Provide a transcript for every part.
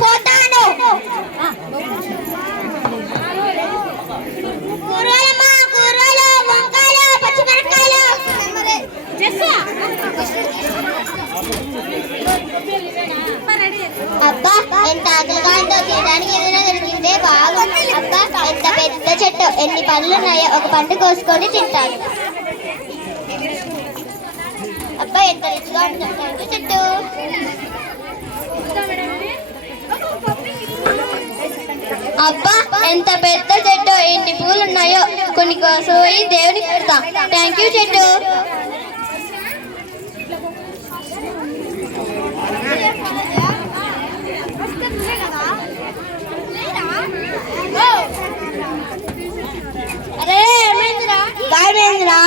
పోతాను. అబ్బా ఎంత ఆకలిగా ఉందో, తినడానికి ఏదైనా దొరికిందే బాగుంది. అబ్బా ఎంత పెద్ద చెట్టు, ఎన్ని పండ్లు ఉన్నాయో, ఒక పండు కోసుకొని తింటాను. అబ్బా ఎంత రుచిగా ఉంటుంది చెట్టు. అబ్బా ఎంత పెద్ద చెట్టు, ఎన్ని పూలు ఉన్నాయో, కొన్ని కోసపోయి దేవునికి పెడతాం. థ్యాంక్ యూ చెట్టు. అరే ఏమైందిరా?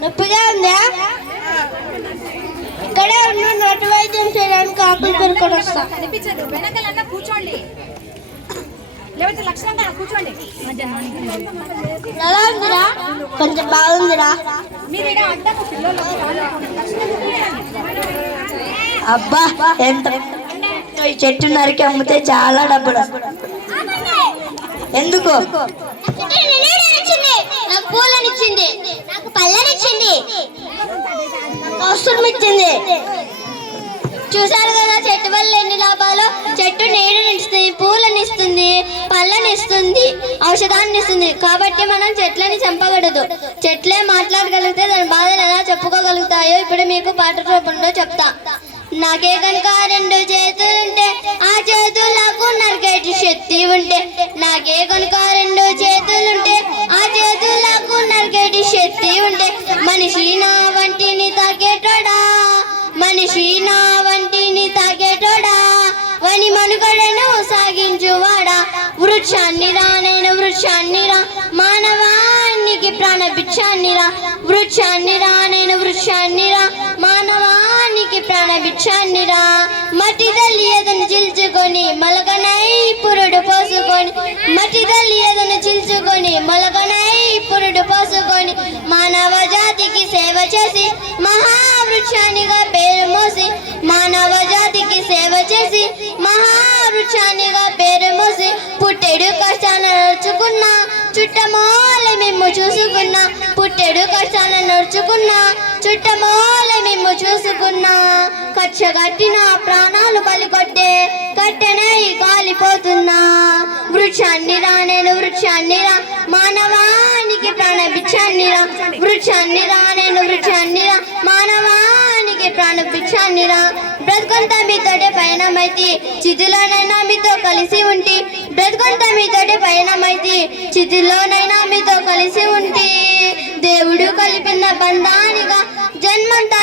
నొప్పిగా ఉందా? ఇక్కడే ఉన్న నోటి వైద్యం చేయడానికి ఆకులు పెరుకొని వస్తా. కూర్చోండి, కూర్చోండి. ఎలా ఉందిరా? కొంచెం బాగుందిరా. అబ్బా ఎంత ఈ చెట్టు నరికి అమ్మితే చాలా డబ్బులు. ఎందుకు? నాకు పూలనిచ్చింది, నాకు పళ్ళనిచ్చింది, వస్తువులు ఇచ్చింది. చూసారు కదా చెట్టు వల్ల ఎన్ని లాభాలు. చెట్టు నీడనిస్తుంది, పూలనిస్తుంది, పళ్ళనిస్తుంది, ఔషధాన్ని ఇస్తుంది. కాబట్టి మనం చెట్లని చంపకూడదు. చెట్లే మాట్లాడగలిగితే దాని బాధలు ఎలా చెప్పుకోగలుగుతాయో ఇప్పుడు మీకు పాట రూపంలో చెప్తా. నాకే కనుక 2 చేతులుంటే, ఆ చేతులకు నరికేటి శక్తి ఉంటే. నాకే కనుక 2 చేతులుంటే, ఆ చేతులకు నరికేటి శక్తి ఉంటే. మనిషి నా వంటిని తాకేటోడా, మనిషి నా వంటిని తాకేటోడా, వని మనుగడను సాగించువాడా. వృక్షాన్ని రా, నేను వృక్షాన్ని రా, మానవానికి ప్రాణ భిక్షాన్ని రా. వృక్షాన్ని రా, నేను వృక్షాన్ని రా, మానవానికి ప్రాణ భిక్షాన్ని రా. మట్టి తల్లి ఎదను చిల్చుకొని మొలకనై పురుడు పోసుకొని, మట్టి తల్లి ఎదను చిల్చుకొని మొలకనై పురుడు పోసుకొని, మానవ జాతికి సేవ చేసి మహావృక్షానిగా పేరు మోసి, మానవ జాతికి సేవ చేసి మహావృక్షానిగా పేరు మోసి. పుట్టెడు కష్టాన నడుచుకున్నా, చుట్టమోలే మిమ్ము చూసుకున్నా. పుట్టెడు కష్టాన నడుచుకున్నా, చుట్టమోలే మిమ్ము చూసుకున్నా. కచ్చగట్టిన ప్రాణాలు బలికొట్టే కట్టెనై కాలిపోతున్నా. వృక్షాన్ని రా, నేను వృక్షాన్ని రా, మానవానికి ప్రాణ భిక్షాన్ని రా. వృక్షాన్ని రా, నేను వృక్షాన్ని రా, మానవానికి ప్రాణ భిక్షాన్ని రా. బ్రతుకంతా మీతోటే పయనమైతి, చితిలోనైనా మీతో కలిసి ఉంటి. బ్రతుకంతా మీతోటే పయనమైతి, చితిలోనైనా మీతో కలిసి ఉంటి. దేవుడు కలిపిన బంధానిగా జన్మంతా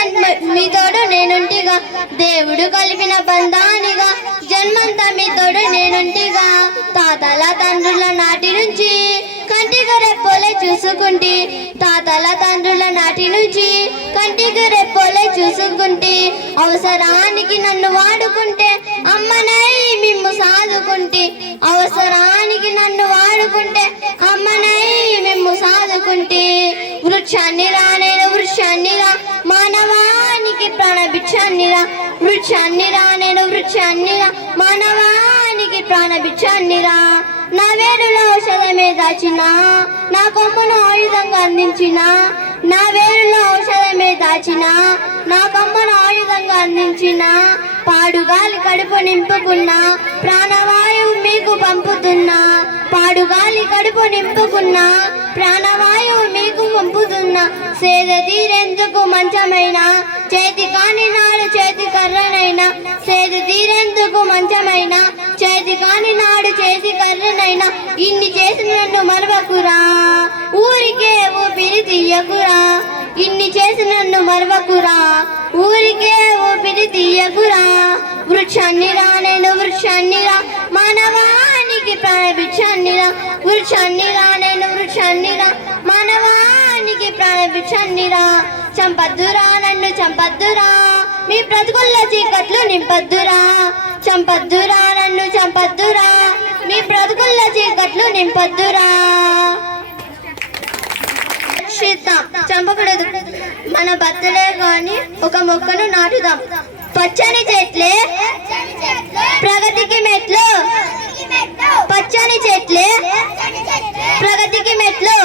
మీతోడు నేనుంటిగా. దేవుడు కలిపిన బంధానిగా జన్మంతా మీతోడు నేనుంటిగా. తాతల తండ్రుల నాటి నుంచి కంటికి రెప్పోలే చూసుకుంటి. తాతల తండ్రుల నాటి నుంచి కంటికి రెప్పోలే చూసుకుంటి. అవసరానికి నన్ను వాడుకుంటే అమ్మనై మిమ్ము సాదుకుంటి. అవసరానికి నన్ను వాడుకుంటే అమ్మనై మిమ్ము సాదుకుంటి. వృక్షాన్ని రా, నేను వృక్షాన్ని రా, మానవానికి ప్రాణ భిక్షాన్ని రా. వృక్షాన్ని రా, నేను వృక్షాన్ని రా, మానవానికి ప్రాణ భిక్షాన్ని రా. నా వేరులో ఔషధమే దాచిన, నా కొమ్మును ఆయుధంగా అందించిన. నా వేరులో ఔషధమే దాచిన, నా కొమ్మను ఆయుధంగా అందించిన. పాడుగాలి కడుపు నింపుకున్నా, ప్రాణవాయువు మీకు పంపుతున్నా. పాడుగాలి కడుపు నింపుకున్నా, ప్రాణవాయువు మీకు పంపుతున్నా. సేద తీరేందుకు మంచమైనా, చేతి కాని నాడు చేతి కర్రనైనా. సేద తీరేందుకు మంచమైనా, చేతి కాని నాడు చేతి కర్రనైనా. ఇన్ని చేసిన నన్ను మరవకురా, ఊరికే ఊపిరి తీయకురా. ఇన్ని చేసిన నన్ను మరవకురా, ఊరికే ఊపిరి తీయకురా. వృక్షాన్ని రా, నేను వృక్షాన్ని రా, మానవానికి ప్రాణ భిక్షాన్ని రా. వృక్షాన్ని రా, నేను వృక్షాన్ని రా, మానవానికి ప్రాణ భిక్షాన్ని రా. చంపద్దురా, నన్ను చంపద్దురా, మీ బ్రతుకుల్లో చీకట్లు నింపద్దురా. చంపద్దురా, నన్ను చంపద్దురా, మీ బ్రతుకుల్లో చీకట్లు నింపద్దురా. చంపకూడదు. మన బర్త్డే కానీ ఒక మొక్కను నాటుదాం. పచ్చని చెట్లే ప్రగతికి మెట్లు, పచ్చని చెట్లే ప్రగతికి మెట్లు.